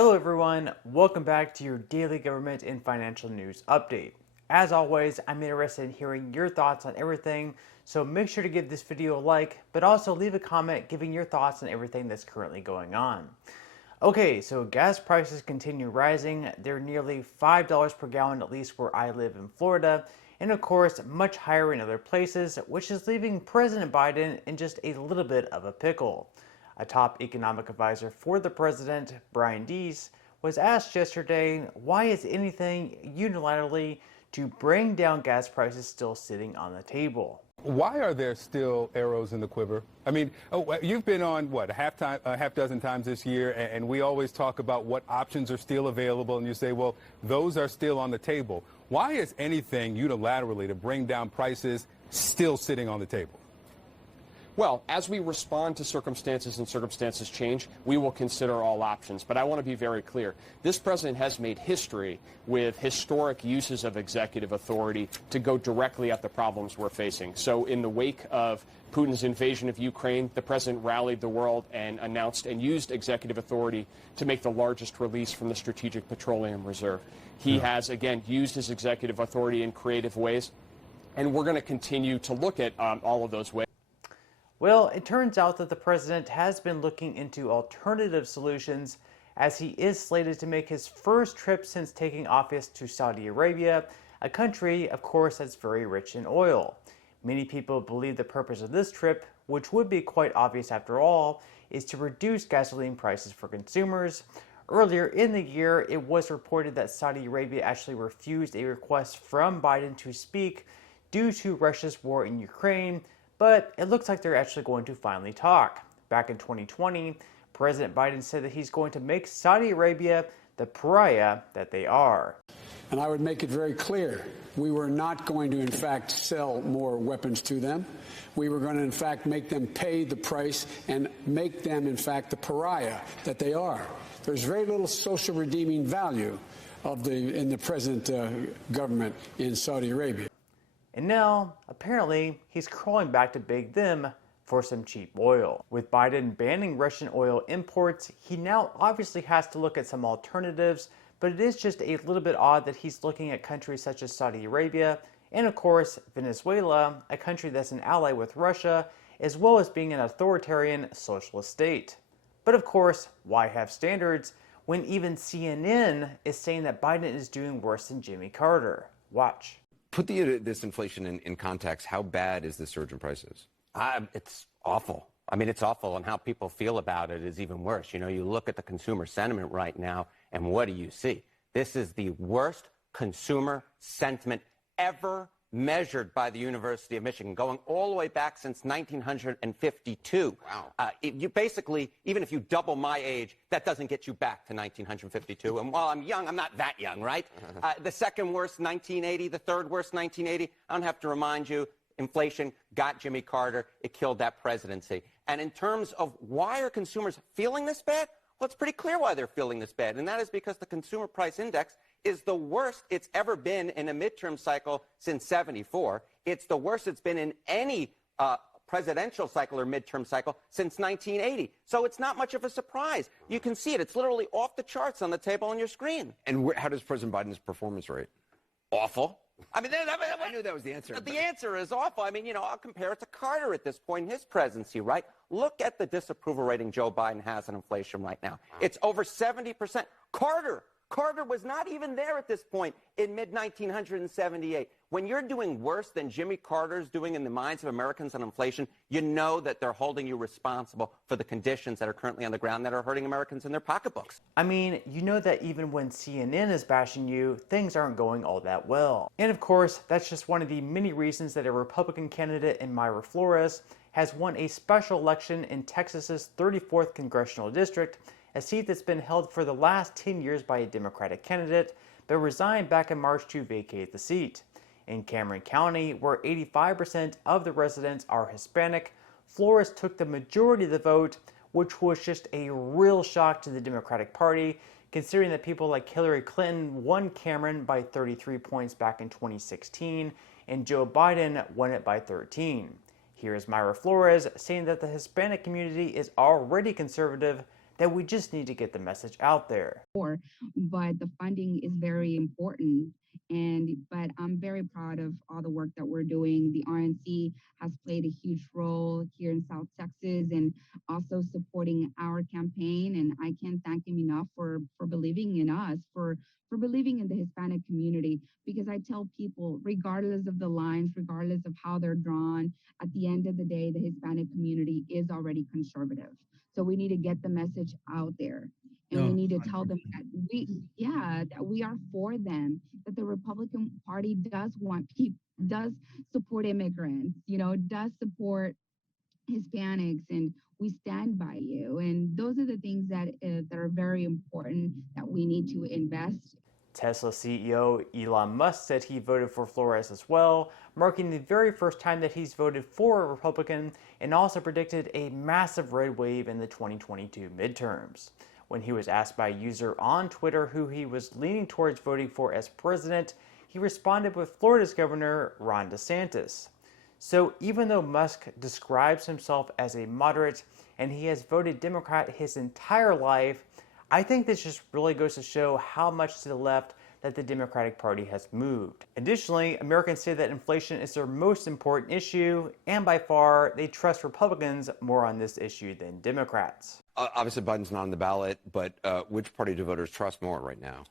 Hello everyone, welcome back to your daily government and financial news update. As always, I'm interested in hearing your thoughts on everything, so make sure to give this video a like, but also leave a comment giving your thoughts on everything that's currently going on. Okay, so gas prices continue rising. They're nearly $5 per gallon, at least where I live in Florida, and of course much higher in other places, which is leaving President Biden in just a little bit of a pickle. A top economic advisor for the president, Deese, was asked yesterday, why is anything unilaterally to bring down gas prices still sitting on the table? Why are there still arrows in the quiver? I mean, you've been on, what, a half dozen times this year, and we always talk about what options are still available, and you say, well, those are still on the table. Why is anything unilaterally to bring down prices still sitting on the table? Well, as we respond to circumstances and circumstances change, we will consider all options. But I want to be very clear. This president has made history with historic uses of executive authority to go directly at the problems we're facing. So in the wake of Putin's invasion of Ukraine, the president rallied the world and announced and used executive authority to make the largest release from the Strategic Petroleum Reserve. He has, again, used his executive authority in creative ways, and we're going to continue to look at all of those ways. Well, it turns out that the president has been looking into alternative solutions as he is slated to make his first trip since taking office to Saudi Arabia, a country, of course, that's very rich in oil. Many people believe the purpose of this trip, which would be quite obvious after all, is to reduce gasoline prices for consumers. Earlier in the year, it was reported that Saudi Arabia actually refused a request from Biden to speak due to Russia's war in Ukraine, but it looks like they're actually going to finally talk. Back in 2020, President Biden said that he's going to make Saudi Arabia the pariah that they are. And I would make it very clear, we were not going to, in fact, sell more weapons to them. We were going to, in fact, make them pay the price and make them, in fact, the pariah that they are. There's very little social redeeming value in the present government in Saudi Arabia. And now, apparently, he's crawling back to beg them for some cheap oil. With Biden banning Russian oil imports, he now obviously has to look at some alternatives, but it is just a little bit odd that he's looking at countries such as Saudi Arabia and, of course, Venezuela, a country that's an ally with Russia, as well as being an authoritarian socialist state. But of course, why have standards when even CNN is saying that Biden is doing worse than Jimmy Carter? Watch. Put this inflation in context. How bad is the surge in prices? It's awful. I mean, it's awful, and how people feel about it is even worse. You know, you look at the consumer sentiment right now, and what do you see? This is the worst consumer sentiment ever measured by the University of Michigan, going all the way back since 1952. Wow. You basically, even if you double my age, that doesn't get you back to 1952. And while I'm young, I'm not that young, right? The second worst, 1980. The third worst, 1980. I don't have to remind you, inflation got Jimmy Carter. It killed that presidency. And in terms of why are consumers feeling this bad? Well, it's pretty clear why they're feeling this bad, and that is because the Consumer Price Index is the worst it's ever been in a midterm cycle since '74. It's the worst it's been in any presidential cycle or midterm cycle since 1980. So it's not much of a surprise. You can see it. It's literally off the charts on the table on your screen. And how does President Biden's performance rate? Awful. I mean, I knew that was the answer. The answer is awful. I mean, you know, I'll compare it to Carter at this point in his presidency, right? Look at the disapproval rating Joe Biden has on inflation right now. It's over 70%. Carter was not even there at this point in mid-1978. When you're doing worse than Jimmy Carter's doing in the minds of Americans on inflation, you know that they're holding you responsible for the conditions that are currently on the ground that are hurting Americans in their pocketbooks. I mean, you know that even when CNN is bashing you, things aren't going all that well. And of course, that's just one of the many reasons that a Republican candidate in Myra Flores has won a special election in Texas's 34th congressional district, a seat that's been held for the last 10 years by a Democratic candidate, but resigned back in March to vacate the seat. In Cameron County, where 85% of the residents are Hispanic, Flores took the majority of the vote, which was just a real shock to the Democratic Party, considering that people like Hillary Clinton won Cameron by 33 points back in 2016, and Joe Biden won it by 13. Here's Myra Flores saying that the Hispanic community is already conservative that we just need to get the message out there. But the funding is very important. But I'm very proud of all the work that we're doing. The RNC has played a huge role here in South Texas and also supporting our campaign. And I can't thank him enough for believing in us, for believing in the Hispanic community, because I tell people, regardless of the lines, regardless of how they're drawn, at the end of the day, the Hispanic community is already conservative. So we need to get the message out there. And we need to tell them that that we are for them, that the Republican Party does does support immigrants, does support Hispanics, and we stand by you. And those are the things that are very important that we need to invest. Tesla CEO Elon Musk said he voted for Flores as well, marking the very first time that he's voted for a Republican, and also predicted a massive red wave in the 2022 midterms. When he was asked by a user on Twitter who he was leaning towards voting for as president, he responded with Florida's Governor Ron DeSantis. So even though Musk describes himself as a moderate and he has voted Democrat his entire life, I think this just really goes to show how much to the left that the Democratic Party has moved. Additionally, Americans say that inflation is their most important issue, and by far, they trust Republicans more on this issue than Democrats. Obviously, Biden's not on the ballot, but which party do voters trust more right now?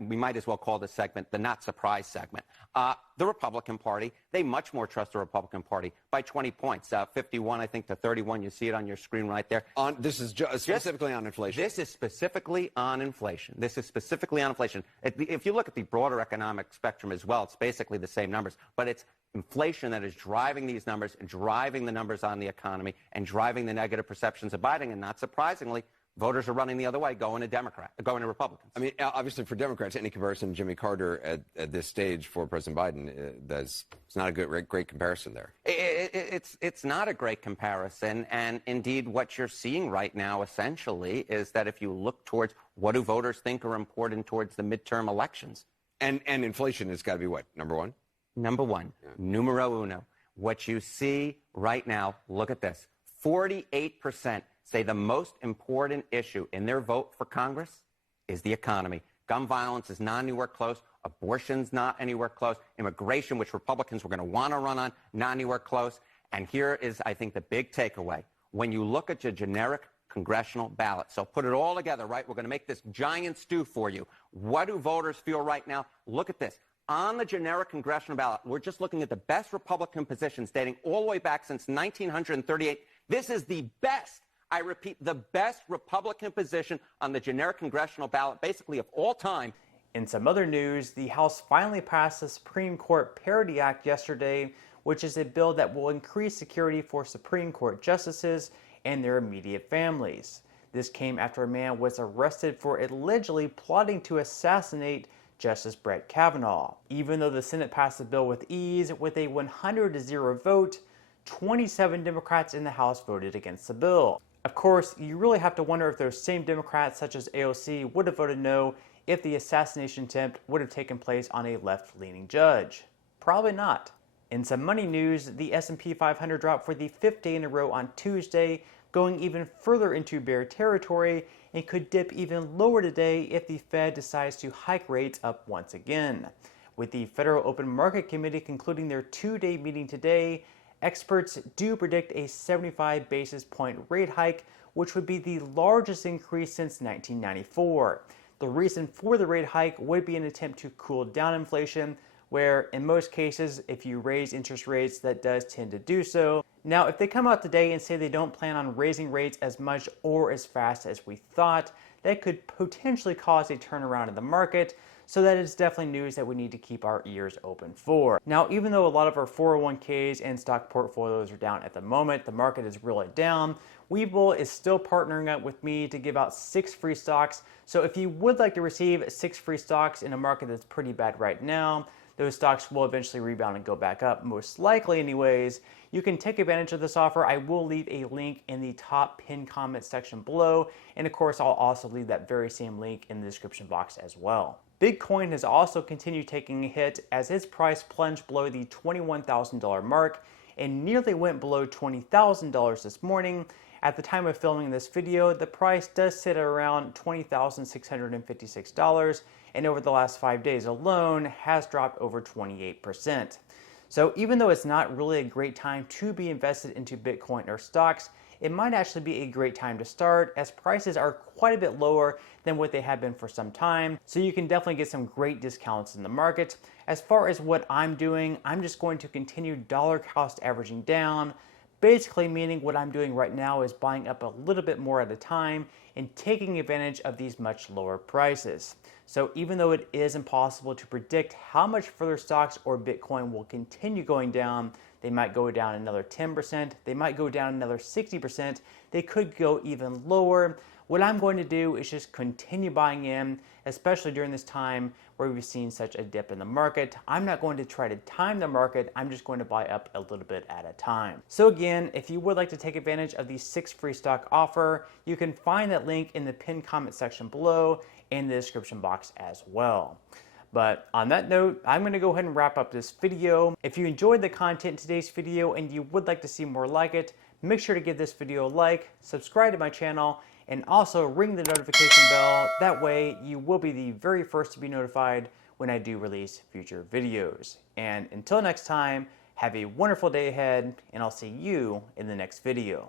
We might as well call this segment the not surprise segment. The Republican Party, they much more trust the Republican Party by 20 points, 51, I think, to 31. You see it on your screen right there. This is specifically on inflation. This is specifically on inflation. If you look at the broader economic spectrum as well, it's basically the same numbers, but it's inflation that is driving these numbers and driving the numbers on the economy and driving the negative perceptions of Biden. And not surprisingly, voters are running the other way, going to Republicans. I mean, obviously for Democrats, any comparison to Jimmy Carter at this stage for President Biden, it's not a great comparison there. It's not a great comparison. And indeed, what you're seeing right now, essentially, is that if you look towards what do voters think are important towards the midterm elections. And inflation has got to be what, number one? Number one, numero uno. What you see right now, look at this, 48% say the most important issue in their vote for Congress is the economy. Gun violence is not anywhere close. Abortion's not anywhere close. Immigration, which Republicans were going to want to run on, not anywhere close. And here is, I think, the big takeaway. When you look at your generic congressional ballot, so put it all together, right? We're going to make this giant stew for you. What do voters feel right now? Look at this. On the generic congressional ballot, we're just looking at the best Republican positions dating all the way back since 1938. This is the best, I repeat, the best Republican position on the generic congressional ballot, basically of all time. In some other news, the House finally passed the Supreme Court Parity Act yesterday, which is a bill that will increase security for Supreme Court justices and their immediate families. This came after a man was arrested for allegedly plotting to assassinate Justice Brett Kavanaugh. Even though the Senate passed the bill with ease, with a 100-0 vote, 27 Democrats in the House voted against the bill. Of course, you really have to wonder if those same Democrats, such as AOC, would have voted no if the assassination attempt would have taken place on a left-leaning judge. Probably not. In some money news, the S&P 500 dropped for the 5th day in a row on Tuesday, going even further into bear territory, and could dip even lower today if the Fed decides to hike rates up once again. With the Federal Open Market Committee concluding their 2-day meeting today, experts do predict a 75 basis point rate hike, which would be the largest increase since 1994. The reason for the rate hike would be an attempt to cool down inflation, where in most cases, if you raise interest rates, that does tend to do so. Now, if they come out today and say they don't plan on raising rates as much or as fast as we thought, that could potentially cause a turnaround in the market, so that is definitely news that we need to keep our ears open for. Now, even though a lot of our 401ks and stock portfolios are down at the moment, the market is really down, Webull is still partnering up with me to give out 6 free stocks. So if you would like to receive 6 free stocks in a market that's pretty bad right now, those stocks will eventually rebound and go back up, most likely anyways. You can take advantage of this offer. I will leave a link in the top pinned comment section below. And of course, I'll also leave that very same link in the description box as well. Bitcoin has also continued taking a hit as its price plunged below the $21,000 mark and nearly went below $20,000 this morning At the time of filming this video, the price does sit at around $20,656, and over the last 5 days alone has dropped over 28%. So even though it's not really a great time to be invested into Bitcoin or stocks, it might actually be a great time to start, as prices are quite a bit lower than what they have been for some time. So you can definitely get some great discounts in the market. As far as what I'm doing, I'm just going to continue dollar cost averaging down. Basically meaning what I'm doing right now is buying up a little bit more at a time and taking advantage of these much lower prices. So even though it is impossible to predict how much further stocks or Bitcoin will continue going down, they might go down another 10%, they might go down another 60%, they could go even lower. What I'm going to do is just continue buying in, especially during this time where we've seen such a dip in the market. I'm not going to try to time the market, I'm just going to buy up a little bit at a time. So again, if you would like to take advantage of the 6 free stock offer, you can find that link in the pinned comment section below and the description box as well. But on that note, I'm going to go ahead and wrap up this video. If you enjoyed the content in today's video and you would like to see more like it, make sure to give this video a like, subscribe to my channel, and also ring the notification bell. That way you will be the very first to be notified when I do release future videos. And until next time, have a wonderful day ahead, and I'll see you in the next video.